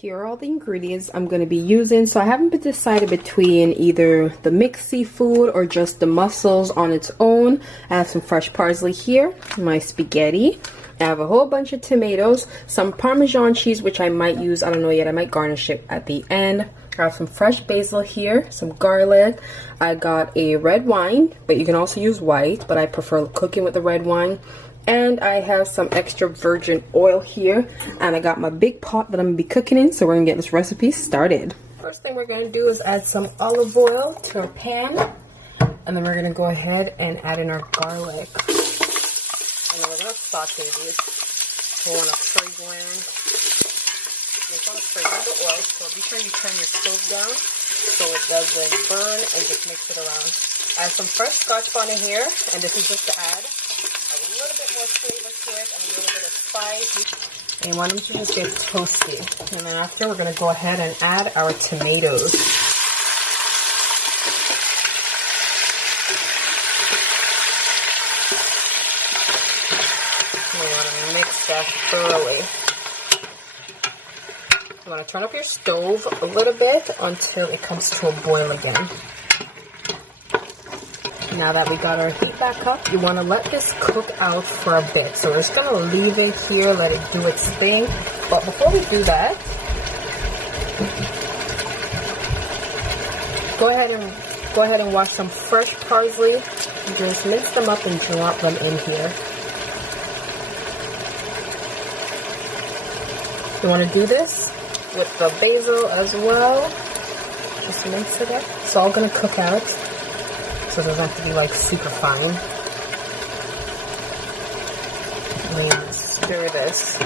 Here are all the ingredients I'm going to be using. So I haven't decided between either the mixed seafood or just the mussels on its own. I have some fresh parsley here, my spaghetti. I have a whole bunch of tomatoes, some Parmesan cheese, which I might use, I don't know yet, I might garnish it at the end. I have some fresh basil here, some garlic. I got a red wine, but you can also use white, but I prefer cooking with the red wine. And I have some extra virgin oil here, and I got my big pot that I'm gonna be cooking in, so we're gonna get this recipe started. First thing we're gonna do is add some olive oil to our pan, and then we're gonna go ahead and add in our garlic. And then we're gonna saute these. We wanna fragrant. We wanna fragrant the oil, so be sure you turn your stove down so it doesn't burn, and just mix it around. I have some fresh Scotch bonnet here, and this is just to add a little bit more flavor to it and a little bit of spice. And you want them to just get toasty. And then after, we're going to go ahead and add our tomatoes. We want to mix that thoroughly. You want to turn up your stove a little bit until it comes to a boil again. Now that we got our heat back up, you want to let this cook out for a bit. So we're just going to leave it here, let it do its thing. But before we do that, go ahead and wash some fresh parsley. Just mince them up and drop them in here. You want to do this with the basil as well. Just mince it up. It's all going to cook out. So it doesn't have to be like super fine. Let me stir this.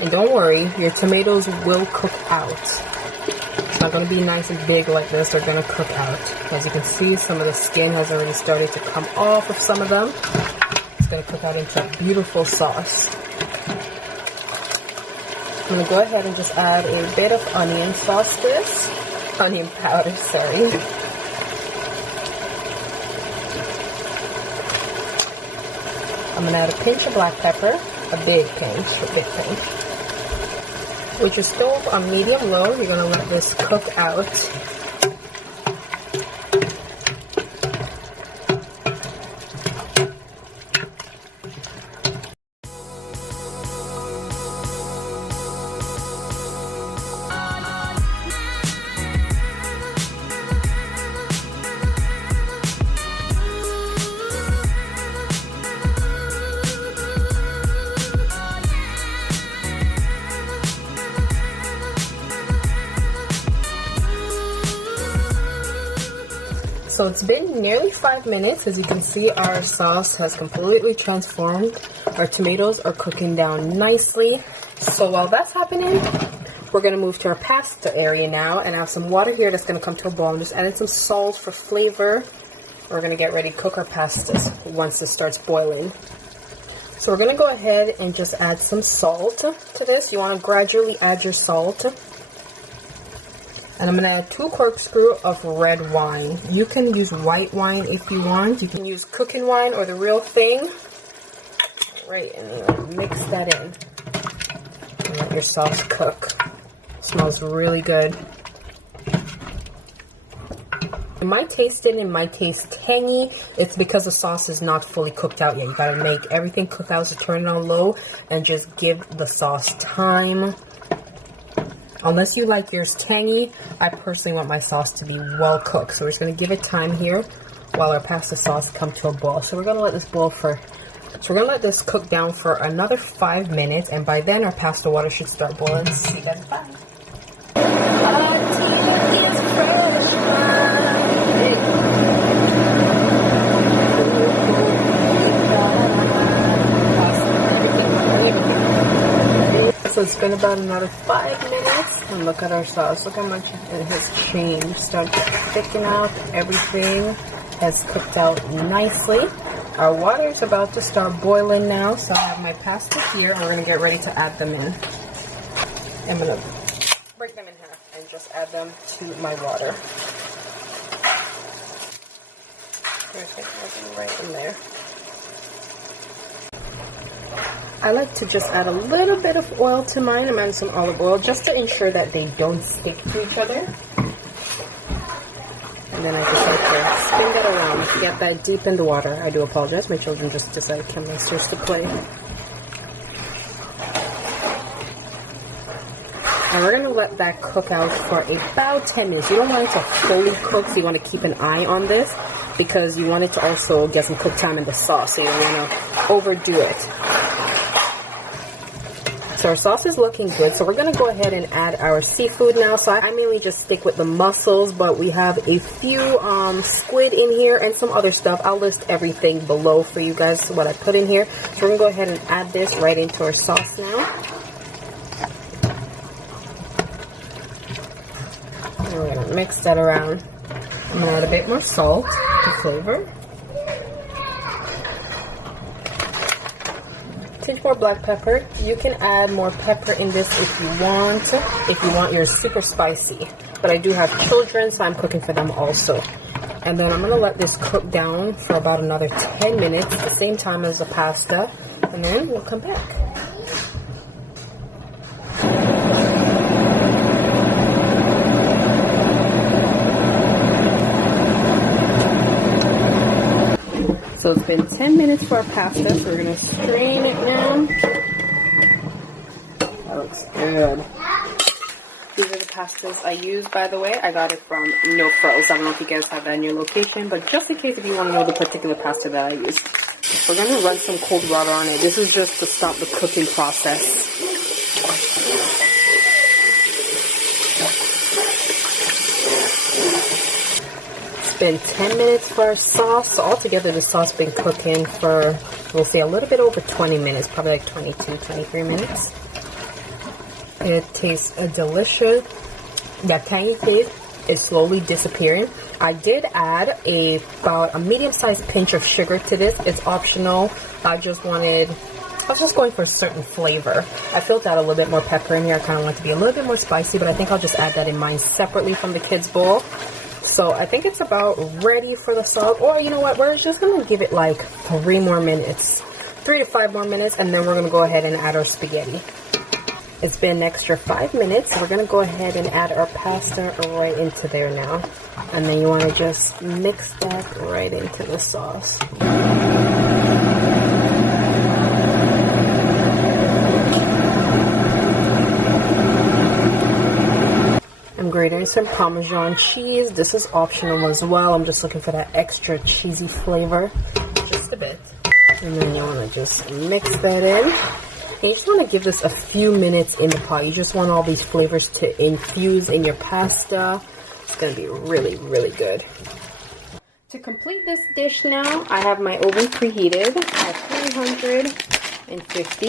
And don't worry, your tomatoes will cook out. It's not going to be nice and big like this. They're going to cook out. As you can see, some of the skin has already started to come off of some of them. It's going to cook out into a beautiful sauce. I'm going to go ahead and just add a bit of onion sauce to this. Onion powder, sorry. I'm going to add a pinch of black pepper. A big pinch. With your stove on medium-low, you're going to let this cook out. So it's been nearly 5 minutes. As you can see, our sauce has completely transformed. Our tomatoes are cooking down nicely. So while that's happening, we're going to move to our pasta area now. And I have some water here that's going to come to a boil. I'm just adding some salt for flavor. We're going to get ready to cook our pastas once this starts boiling. So we're going to go ahead and just add some salt to this. You want to gradually add your salt. And I'm going to add 2 corkscrews of red wine. You can use white wine if you want. You can use cooking wine or the real thing. Right, and then mix that in. And let your sauce cook. It smells really good. It might taste it, it might taste tangy. It's because the sauce is not fully cooked out yet. You gotta make everything cook out, so turn it on low and just give the sauce time. Unless you like yours tangy, I personally want my sauce to be well cooked. So we're just going to give it time here while our pasta sauce comes to a boil. So we're going to let this boil so we're going to let this cook down for another 5 minutes. And by then our pasta water should start boiling. See you guys in 5. So it's been about another 5 minutes, and look at our sauce. Look how much it has changed. Started to thicken out. Everything has cooked out nicely. Our water is about to start boiling now, so I have my pasta here, and we're going to get ready to add them in. I'm going to break them in half and just add them to my water. There's everything right in there. I like to just add a little bit of oil to mine. I'm adding some olive oil just to ensure that they don't stick to each other. And then I just like to spin that around, get that deep in the water. I do apologize, my children just decided to come downstairs to play. And we're going to let that cook out for about 10 minutes. You don't want it to fully cook, so you want to keep an eye on this because you want it to also get some cook time in the sauce, so you don't want to overdo it. So our sauce is looking good, so we're going to go ahead and add our seafood now. So I mainly just stick with the mussels, but we have a few squid in here and some other stuff. I'll list everything below for you guys, what I put in here. So we're going to go ahead and add this right into our sauce now. And we're going to mix that around. I'm going to add a bit more salt to flavor. Tinge more black pepper. You can add more pepper in this if you want yours super spicy. But I do have children, so I'm cooking for them also. And then I'm going to let this cook down for about another 10 minutes, the same time as the pasta. And then we'll come back. So it's been 10 minutes for our pasta, so we're going to strain it now. That looks good. These are the pastas I use, by the way. I got it from No Frills. I don't know if you guys have that in your location, but just in case if you want to know the particular pasta that I use. We're going to run some cold water on it. This is just to stop the cooking process. Been 10 minutes for our sauce. So altogether the sauce been cooking for, we'll say, a little bit over 20 minutes, probably like 22, 23 minutes. It tastes delicious. That tangy taste is slowly disappearing. I did add about a medium-sized pinch of sugar to this. It's optional. I was just going for a certain flavor. I filled out a little bit more pepper in here. I kind of want it to be a little bit more spicy, but I think I'll just add that in mine separately from the kids' bowl. So I think it's about ready for the salt. Or you know what, we're just going to give it like 3 more minutes. 3 to 5 more minutes, and then we're going to go ahead and add our spaghetti. It's been an extra 5 minutes, so we're going to go ahead and add our pasta right into there now. And then you want to just mix that right into the sauce. I'm grating some Parmesan cheese. This is optional as well. I'm just looking for that extra cheesy flavor, just a bit. And then you want to just mix that in. And you just want to give this a few minutes in the pot. You just want all these flavors to infuse in your pasta. It's going to be really, really good. To complete this dish now, I have my oven preheated at 350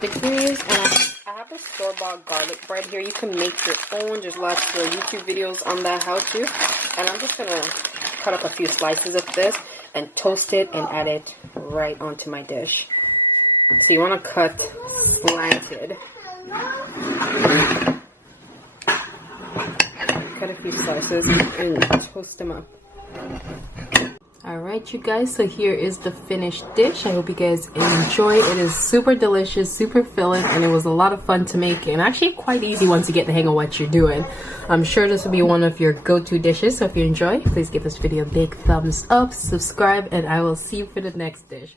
degrees, and I have a store-bought garlic bread here. You can make your own. There's lots of YouTube videos on that how to. And I'm just going to cut up a few slices of this and toast it and add it right onto my dish. So you want to cut slanted. Cut a few slices and toast them up. Alright you guys, so here is the finished dish. I hope you guys enjoy. It is super delicious, super filling, and it was a lot of fun to make, and actually quite easy once you get the hang of what you're doing. I'm sure this will be one of your go-to dishes, so if you enjoy, please give this video a big thumbs up, subscribe, and I will see you for the next dish.